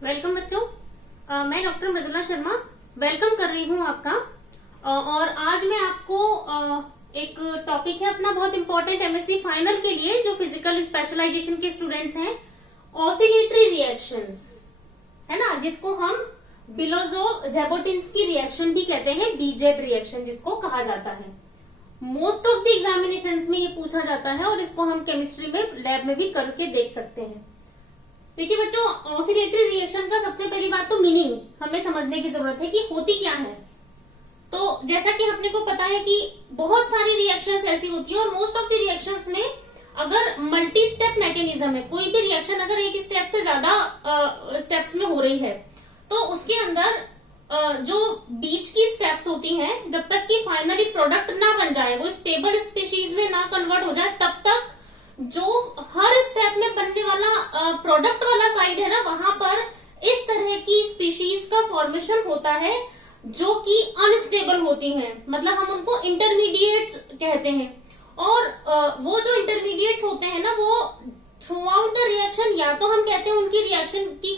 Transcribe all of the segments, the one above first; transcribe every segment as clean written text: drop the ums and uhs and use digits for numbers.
Welcome बच्चों। मैं doctor Mridula Sharma welcome कर रही हूँ आपका। और आज मैं आपको एक टॉपिक है अपना बहुत इंपॉर्टेंट एमएससी फाइनल के लिए, जो फिजिकल स्पेशलाइजेशन के स्टूडेंट्स हैं, ऑसिलेटरी रिएक्शंस, है ना, जिसको हम बिलोजो-ज़ेबोटिन्स्की रिएक्शन भी कहते हैं, बीजेड रिएक्शन जिसको कहा जाता है। मोस्ट ऑफ द एग्जामिनेशंस में ये पूछा जाता है और इसको हम केमिस्ट्री में लैब में भी करके देख सकते हैं। देखिए बच्चों, ऑसिलेटरी रिएक्शन का सबसे पहली बात तो मीनिंग हमें समझने की जरूरत है कि होती क्या है। तो जैसा कि अपने को पता है कि बहुत सारी रिएक्शंस ऐसी होती है और मोस्ट ऑफ द रिएक्शंस में अगर मल्टी स्टेप मैकेनिज्म है, कोई भी रिएक्शन अगर एक स्टेप से ज्यादा स्टेप्स में हो रही है, तो उसके अंदर जो बीच की स्टेप्स होती हैं, जब तक कि फाइनली प्रोडक्ट ना बन जाए, वो स्टेबल स्पीशीज में ना कन्वर्ट हो जाए, तब तक जो हर स्टेप में बनने वाला प्रोडक्ट वाला साइड है ना, वहां पर इस तरह की स्पीशीज का फॉर्मेशन होता है जो कि अनस्टेबल होती हैं। मतलब हम उनको इंटरमीडिएट्स कहते हैं। और वो जो इंटरमीडिएट्स होते हैं ना, वो थ्रू आउट द रिएक्शन, या तो हम कहते हैं उनकी रिएक्शन की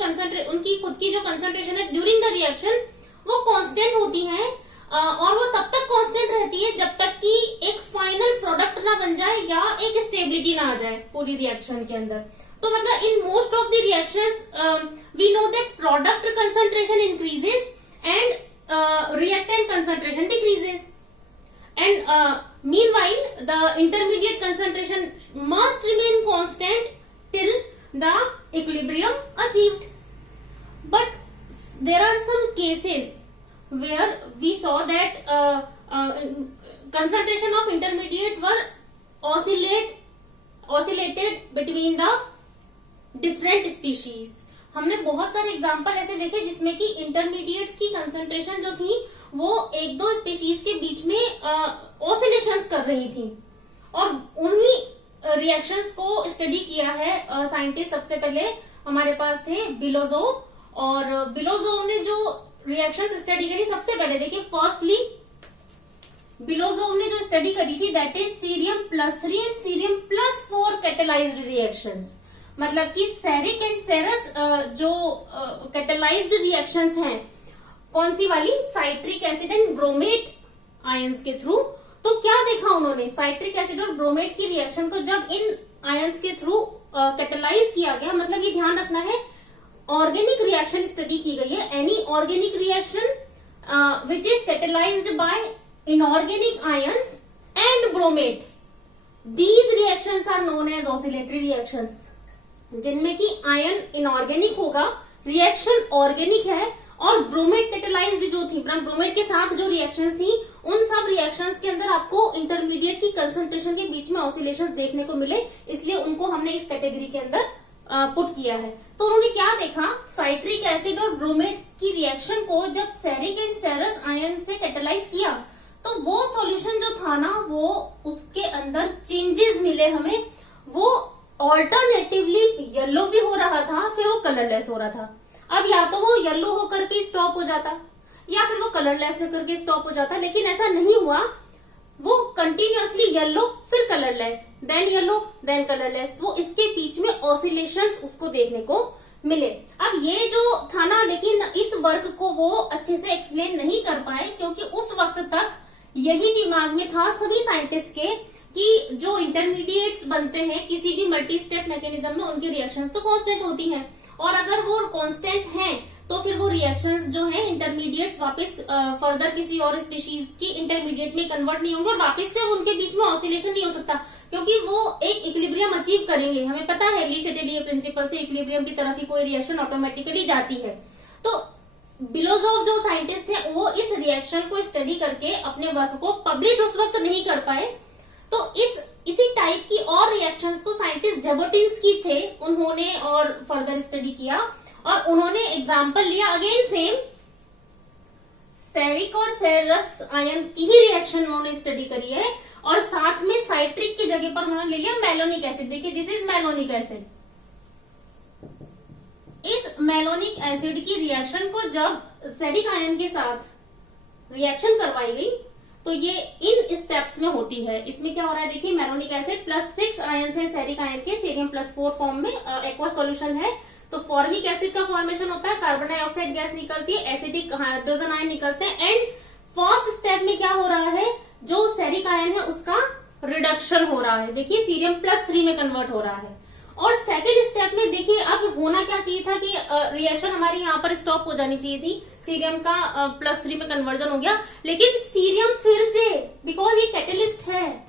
उनकी खुद की जो कंसंट्रेशन है ड्यूरिंग द रिएक्शन वो कांस्टेंट होती है, और वो तब तक कांस्टेंट रहती है जब तक कि एक फाइनल प्रोडक्ट ना बन जाए या एक स्टेबिलिटी ना आ जाए पूरी रिएक्शन के अंदर। तो मतलब in most of the reactions we know that product concentration increases and reactant concentration decreases, and meanwhile the intermediate concentration must remain constant till the equilibrium achieved. But there are some cases where we saw that concentration of intermediate were oscillated between the different species. हमने बहुत सारे example ऐसे देखे जिसमें कि intermediates की concentration जो थी वो एक दो स्पीशीज के बीच में ऑसिलेशंस कर रही थी, और उन्हीं रिएक्शंस को स्टडी किया है साइंटिस्ट। सबसे पहले हमारे पास थे बिलोजो, और बिलोजो ने जो रिएक्शंस स्टडी करी, सबसे पहले देखिए फर्स्टली बिलोजो ने जो स्टडी करी थी that is cerium three and cerium four catalysed reactions. मतलब कि सेरिक एंड सेरस जो कैटेलाइज्ड रिएक्शंस हैं, कौन सी वाली, citric acid and bromate ions के थ्रू। तो क्या देखा उन्होंने, साइट्रिक एसिड और ब्रोमेट की रिएक्शन को जब इन आयंस के थ्रू कैटेलाइज किया गया, मतलब ये ध्यान रखना है ऑर्गेनिक रिएक्शन स्टडी की गई है, any organic reaction which is catalysed by inorganic ions and bromate, these reactions are known as oscillatory reactions. जिनमें कि आयन इनऑर्गेनिक होगा, रिएक्शन ऑर्गेनिक है, और ब्रोमेट कैटेलाइज्ड जो थी, ब्रोमेट के साथ जो रिएक्शंस थी, उन सब रिएक्शंस के अंदर आपको इंटरमीडिएट की कंसंट्रेशन के बीच में ऑसिलेशंस देखने को मिले, इसलिए उनको हमने इस कैटेगरी के अंदर पुट किया है। तो उन्होंने क्या देखा, साइट्रिक एसिड और ब्रोमेट की रिएक्शन को जब सेरिक एंड सेरस आयन से कैटेलाइज किया, तो वो सॉल्यूशन जो था ना, वो उसके अंदर चेंजेस मिले हमें। वो ऑल्टरनेटिवली येलो भी हो रहा था, फिर वो कलरलेस हो रहा था। अब या तो वो येलो होकर के स्टॉप हो जाता, या फिर वो कलरलेस होकर के स्टॉप हो जाता, लेकिन ऐसा नहीं हुआ। वो कंटिन्यूअसली येलो, फिर colourless, then yellow, then colourless, वो इसके बीच में ऑसिलेशंस उसको देखने को मिले। अब ये जो था ना, लेकिन इस वर्क को वो अच्छे से एक्सप्लेन नहीं कर पाए, क्योंकि उस वक्त तक यही दिमाग में था सभी साइंटिस्ट के कि जो इंटरमीडिएट्स बनते हैं किसी भी मल्टी स्टेप मैकेनिज्म में, उनकी रिएक्शंस तो कांस्टेंट होती हैं, और अगर वो कांस्टेंट हैं तो फिर वो रिएक्शंस जो है इंटरमीडिएट्स वापस फर्दर किसी और स्पीशीज की इंटरमीडिएट में कन्वर्ट नहीं होंगे, और वापस से उनके बीच में ऑसिलेशन नहीं हो सकता, क्योंकि वो एक इक्विलिब्रियम अचीव करेंगे। हमें पता है ली शेटेलियर प्रिंसिपल से इक्विलिब्रियम की तरफ ही कोई रिएक्शन ऑटोमेटिकली जाती है। तो बिलोजोव जो साइंटिस्ट थे, वो इस रिएक्शन को स्टडी करके अपने वर्क को पब्लिश उस वक्त नहीं कर पाए। तो इसी टाइप की और रिएक्शंस को साइंटिस्ट ज़ेबोटिन्स्की थे, उन्होंने और फर्दर स्टडी किया, और उन्होंने एग्जांपल लिया अगेन सेम सेरिक और सेरस आयन की ही रिएक्शन उन्होंने स्टडी करी है, और साथ में साइट्रिक की जगह पर उन्होंने ले लिया मेलोनिक एसिड। देखिए दिस इज मेलोनिक एसिड। इस मेलोनिक एसिड की रिएक्शन को जब सेरिक आयन के साथ रिएक्शन करवाई गई, तो ये इन स्टेप्स में होती है। इसमें क्या हो रहा है, देखिए मेलोनिक एसिड +6 आयन है सेरिक आयन के, सीरियम+4 फॉर्म में एक्वा सॉल्यूशन है, तो फॉर्मिक एसिड का फॉर्मेशन होता है, कार्बन डाइऑक्साइड गैस निकलती है, एसिडिक हाइड्रोजन आयन निकलते हैं, एंड फर्स्ट स्टेप में क्या हो रहा है, जो सेरिक आयन है उसका रिडक्शन हो रहा है। देखिए सीरियम +3 में कन्वर्ट हो रहा है। और सेकेंड स्टेप में देखिए अब होना क्या चाहिए था कि रिएक्शन हमारी यहाँ पर स्टॉप हो जानी चाहिए थी, सीरियम का +3 में कन्वर्जन हो गया, लेकिन सीरियम फिर से, बिकॉज ये कैटेलिस्ट है,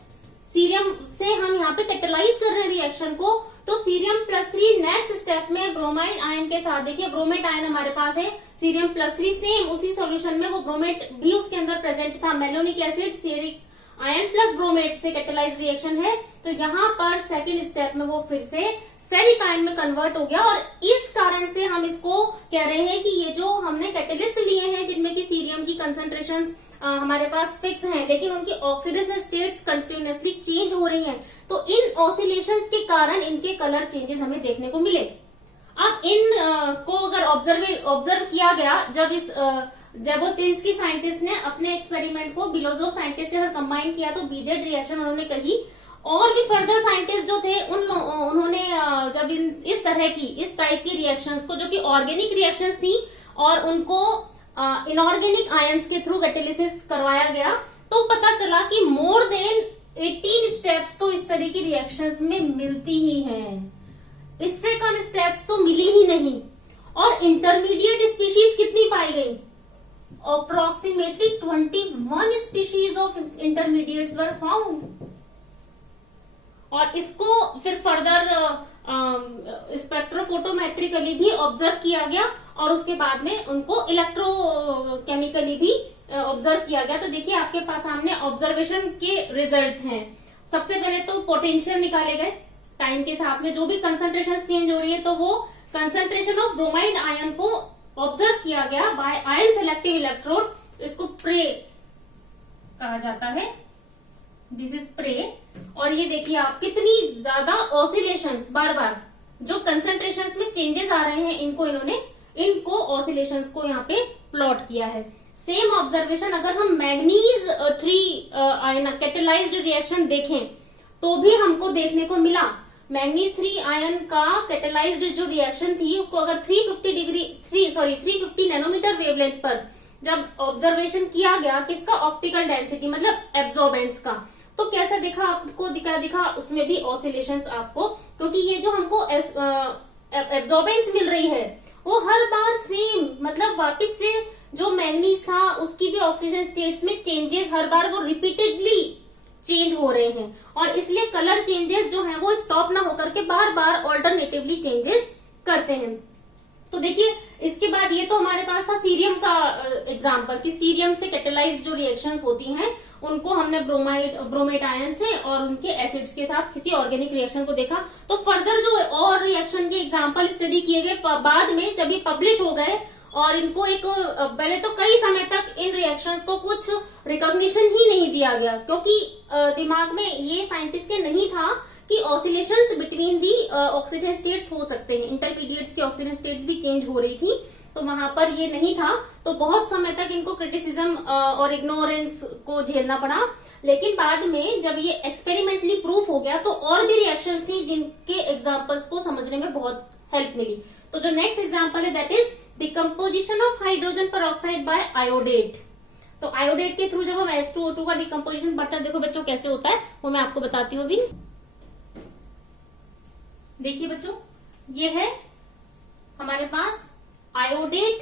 सीरियम से हम यहाँ पे कैटेलाइज कर रहे हैं रिएक्शन को, तो सीरियम +3 नेक्स्ट स्टेप में ब्रोमाइड आयन के साथ, देखिए ब्रोमेट आयन हमारे पास है, सीरियम +3 सेम उसी सॉल्यूशन में वो ब्रोमेट भी उसके अंदर प्रेजेंट था, malonic acid ceric ion plus bromate से कैटेलाइज रिएक्शन है, तो यहाँ पर सेकंड स्टेप में वो फिर से सेरिक आयन में कन्वर्ट हो गया। और इस कारण से हम इसको कह रहे हैं कि ये जो हमने कैटेलिस्ट लिए हैं जिनमें कि सीरियम की कंसंट्रेशंस हमारे पास फिक्स हैं, लेकिन उनकी ऑक्सीडेशन स्टेट्स कंटिन्यूअसली चेंज हो रही हैं, तो इन ऑसिलेशंस के कारण इनके कलर चेंजेस हमें देखने को मिले। अब इन को अगर ऑब्जर्व किया गया, जब इस जेबोटिन्स्की साइंटिस्ट ने अपने एक्सपेरिमेंट को बिलोजोव साइंटिस्ट के साथ कंबाइन किया, तो बीजेड रिएक्शन उन्होंने कही। और भी फर्दर साइंटिस्ट जो थे उन्होंने जब इस तरह की इस टाइप की रिएक्शंस को, जो कि ऑर्गेनिक रिएक्शंस थी और उनको इनऑर्गेनिक आयंस के थ्रू कैटेलिसिस करवाया गया, तो पता चला कि मोर देन 18 स्टेप्स तो इस तरह की रिएक्शंस में मिलती ही हैं, इससे कम स्टेप्स तो मिली ही नहीं। और इंटरमीडिएट स्पीशीज कितनी पाई गई? Approximately 21 species of intermediates were found. और इसको फिर फर्दर स्पेक्ट्रोफोटोमेट्रिकली भी ऑब्जर्व किया गया और उसके बाद में उनको इलेक्ट्रोकेमिकली भी ऑब्जर्व किया गया। तो देखिए आपके पास सामने ऑब्जर्वेशन के रिजल्ट्स हैं। सबसे पहले तो पोटेंशियल निकाले गए, टाइम के साथ में जो भी कंसंट्रेशन चेंज हो रही है, तो वो कंसंट्रेशन ऑफ ब्रोमाइड आयन को ऑब्जर्व किया गया बाय आयन सेलेक्टिव इलेक्ट्रोड, इसको प्रे कहा जाता है, दिस इज प्रे। और ये देखिए आप कितनी ज्यादा ऑसिलेशंस, बार बार जो कंसंट्रेशंस में चेंजेस आ रहे हैं, इनको ऑसिलेशंस को यहाँ पे प्लॉट किया है। सेम ऑब्जर्वेशन अगर हम मैग्नीज 3 आयन कैटेलाइज्ड रिएक्शन देखें तो भी हमको देखने को मिला। मैग्नीज 3 आयन का कैटेलाइज्ड जो रिएक्शन थी उसको अगर 350 नैनोमीटर वेवलेंथ पर जब ऑब्जर्वेशन किया गया, किसका? ऑप्टिकल डेंसिटी मतलब एब्जॉर्बेंस का, तो कैसा दिखा? आपको दिखा उसमें भी ऑसिलेशंस आपको, क्योंकि ये जो हमको एब्जॉर्बेंस मिल रही है वो हर बार सेम, मतलब वापस से जो मैग्नीज था उसकी भी ऑक्सीजन स्टेट्स में चेंजेस हर बार वो रिपीटेडली चेंज हो रहे हैं, और इसलिए कलर चेंजेस जो है वो स्टॉप ना होकर के बार बार ऑल्टरनेटिवली चेंजेस करते हैं। तो देखिए इसके बाद ये तो हमारे पास था सीरियम का एग्जांपल कि सीरियम से कैटेलाइज्ड जो रिएक्शंस होती हैं उनको हमने ब्रोमेट आयन से और उनके एसिड्स के साथ किसी ऑर्गेनिक रिएक्शन को देखा। तो फर्दर जो और रिएक्शन के एग्जांपल स्टडी किए गए बाद में, जब ये पब्लिश हो गए और इनको एक पहले तो कई समय तक इन रिएक्शंस को कुछ रिकॉग्निशन ही नहीं दिया गया, क्योंकि दिमाग में ये साइंटिस्ट के नहीं था कि oscillations between the oxygen states हो सकते हैं, इंटरमीडिएट्स की ऑक्सीजन स्टेट्स भी चेंज हो रही थी, तो वहां पर ये नहीं था। तो बहुत समय तक इनको क्रिटिसिज्म और इग्नोरेंस को झेलना पड़ा, लेकिन बाद में जब ये एक्सपेरिमेंटली प्रूफ हो गया तो और भी रिएक्शंस थी जिनके एग्जांपल्स को समझने में बहुत हेल्प मिली। तो जो नेक्स्ट एग्जांपल है that is decomposition of hydrogen peroxide by iodate. तो आयोडेट के थ्रू जब हम H2O2 का डिकम्पोजिशन बढ़ता है, देखो बच्चों कैसे होता है वो मैं आपको बताती हूँ अभी। देखिए बच्चों, ये है हमारे पास आयोडेट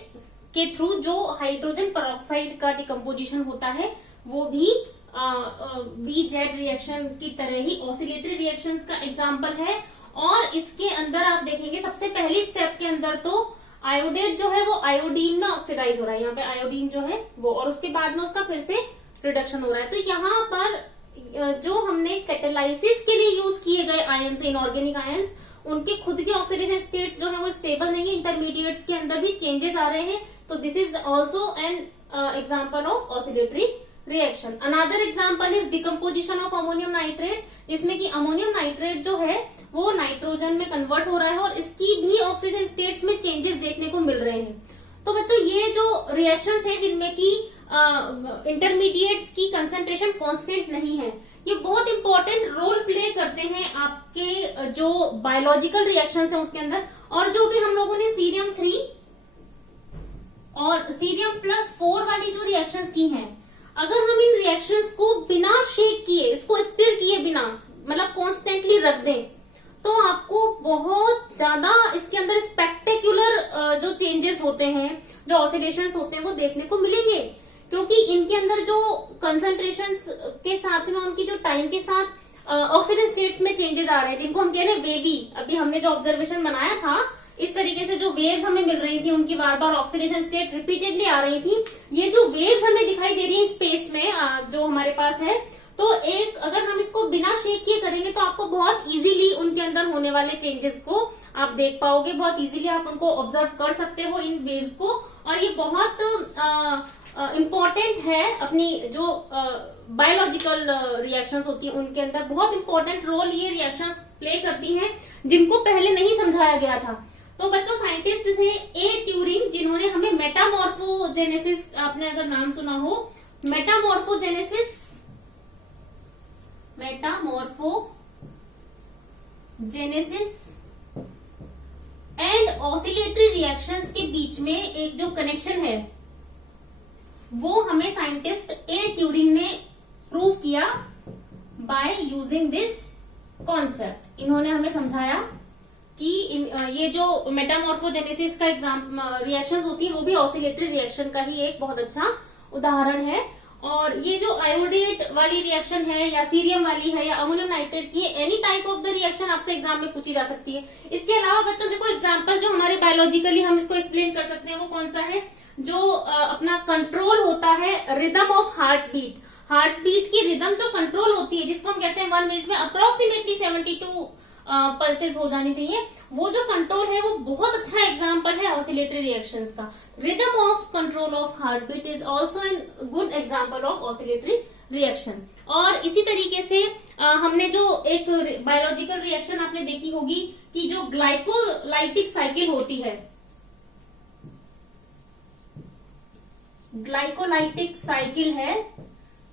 के थ्रू जो हाइड्रोजन पेरोक्साइड का डिकम्पोजिशन होता है, वो भी बीजेड रिएक्शन की तरह ही ऑसिलेटरी रिएक्शंस का एग्जांपल है। और इसके अंदर आप देखेंगे सबसे पहली स्टेप के अंदर तो आयोडेट जो है वो आयोडीन में ऑक्सीडाइज हो रहा है, यहाँ पे आयोडीन जो है वो, और उसके बाद में उसका फिर से रिडक्शन हो रहा है। तो यहाँ पर जो हमने कैटेलाइसिस के लिए यूज किए गए आयंस, इनऑर्गेनिक आयंस, उनके खुद के ऑक्सीडेशन स्टेट्स जो है वो स्टेबल नहीं है, इंटरमीडिएट्स के अंदर भी चेंजेस आ रहे हैं। तो this is also an example of oscillatory reaction. Another example is decomposition of ammonium nitrate, जिसमें कि अमोनियम नाइट्रेट जो है वो नाइट्रोजन में कन्वर्ट हो रहा है और इसकी भी ऑक्सीजन स्टेट्स में चेंजेस देखने को मिल रहे हैं। तो बच्चों ये जो रिएक्शंस है जिनमें कि इंटरमीडिएट्स की कंसंट्रेशन कांस्टेंट नहीं है। ये बहुत इंपॉर्टेंट रोल प्ले करते हैं आपके जो बायोलॉजिकल रिएक्शंस है उसके अंदर। और जो भी हम लोगों ने सीरियम 3 और सीरियम +4 वाली जो रिएक्शंस की हैं, अगर हम इन रिएक्शंस को बिना शेक किए, इसको स्टिर किए बिना, मतलब कॉन्स्टेंटली रख दें, तो आपको बहुत ज्यादा इसके अंदर स्पेक्टेक्युलर जो चेंजेस होते हैं, जो ऑसिलेशंस होते हैं, वो देखने को मिलेंगे। क्योंकि इनके अंदर जो कंसंट्रेशंस के साथ में उनकी जो टाइम के साथ ऑक्सीजन स्टेट्स में चेंजेस आ रहे हैं, जिनको हम कह रहे हैं वेवी। अभी हमने जो ऑब्जर्वेशन बनाया था, इस तरीके से जो वेव्स हमें मिल रही थी, उनकी बार बार ऑक्सीडेशन स्टेट रिपीटेडली आ रही थी। ये जो वेव्स हमें दिखाई दे रही है स्पेस में जो हमारे पास है, तो एक अगर हम इसको बिना शेक किए करेंगे तो आपको बहुत इजीली उनके अंदर होने वाले चेंजेस को आप देख पाओगे, बहुत इजीली आप उनको ऑब्जर्व कर सकते हो इन वेव्स को। और ये बहुत इम्पोर्टेंट है अपनी जो बायोलॉजिकल रिएक्शंस होती है उनके अंदर, बहुत इंपॉर्टेंट रोल ये रिएक्शंस प्ले करती हैं, जिनको पहले नहीं समझाया गया था। तो बच्चों, साइंटिस्ट थे ए ट्यूरिंग, जिन्होंने हमें मेटामॉर्फोजेनेसिस, आपने अगर नाम सुना हो, मेटामॉर्फोजेनेसिस एंड ऑसिलेटरी रिएक्शंस के बीच में एक जो कनेक्शन है, वो हमें साइंटिस्ट ए ट्यूरिंग ने प्रूव किया बाय यूजिंग दिस कॉन्सेप्ट। इन्होंने हमें समझाया कि ये जो मेटामॉर्फोजेनेसिस का रिएक्शंस होती है, वो भी ऑसिलेटरी रिएक्शन का ही एक बहुत अच्छा उदाहरण है। और ये जो आयोडेट वाली रिएक्शन है, या सीरियम वाली है, या अमोनियम नाइट्रेट की, any type of the reaction आपसे एग्जाम में पूछी जा सकती है। इसके अलावा बच्चों देखो, एग्जाम्पल जो हमारे बायोलॉजिकली हम इसको एक्सप्लेन कर सकते हैं, वो कौन सा है, जो अपना कंट्रोल होता है rhythm of heart beat. Heart beat की रिदम जो कंट्रोल होती है, जिसको हम कहते हैं 1 मिनट में अप्रोक्सीमेटली 72 पल्सेस हो जानी चाहिए, वो जो कंट्रोल है, वो बहुत अच्छा एग्जांपल है ऑसिलेटरी रिएक्शंस का। Rhythm of control of heart beat is also an good example of oscillatory reaction. और इसी तरीके से हमने जो एक बायोलॉजिकल रिएक्शन आपने देखी होगी कि जो ग्लाइकोलाइटिक साइकिल होती है, ग्लाइकोलाइटिक साइकिल है,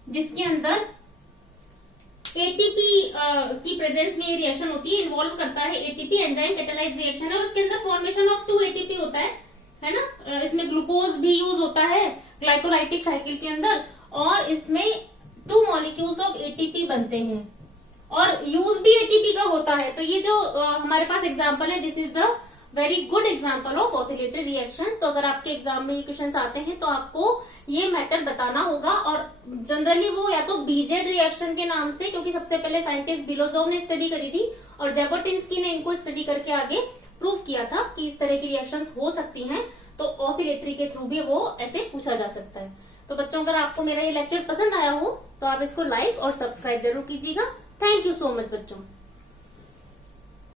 जिसके अंदर एटीपी की प्रेजेंस में ये रिएक्शन होती है, इन्वॉल्व करता है एटीपी, एंजाइम कैटालाइज्ड रिएक्शन है, और उसके अंदर फॉर्मेशन ऑफ 2 एटीपी होता है ना। इसमें ग्लूकोज भी यूज होता है ग्लाइकोलाइटिक साइकिल के अंदर, और इसमें 2 मॉलिक्यूल्स ऑफ एटीपी बनते हैं, और यूज भी एटीपी का होता है। तो ये जो हमारे पास एग्जाम्पल है, this is the very good example of oscillatory reactions. तो अगर आपके एग्जाम में ये क्वेश्चंस आते हैं, तो आपको ये मैटर बताना होगा। और जनरली वो या तो बीजेड रिएक्शन के नाम से, क्योंकि सबसे पहले साइंटिस्ट बिलोजोव ने स्टडी करी थी, और जैबोटिन्स्की ने इनको स्टडी करके आगे प्रूव किया था कि इस तरह की रिएक्शंस हो सकती हैं, तो ऑसिलेटरी के थ्रू भी वो ऐसे पूछा जा सकता है। तो बच्चों, अगर आपको मेरा ये लेक्चर पसंद आया हो, तो आप इसको लाइक और सब्सक्राइब जरूर कीजिएगा। थैंक यू सो मच बच्चों।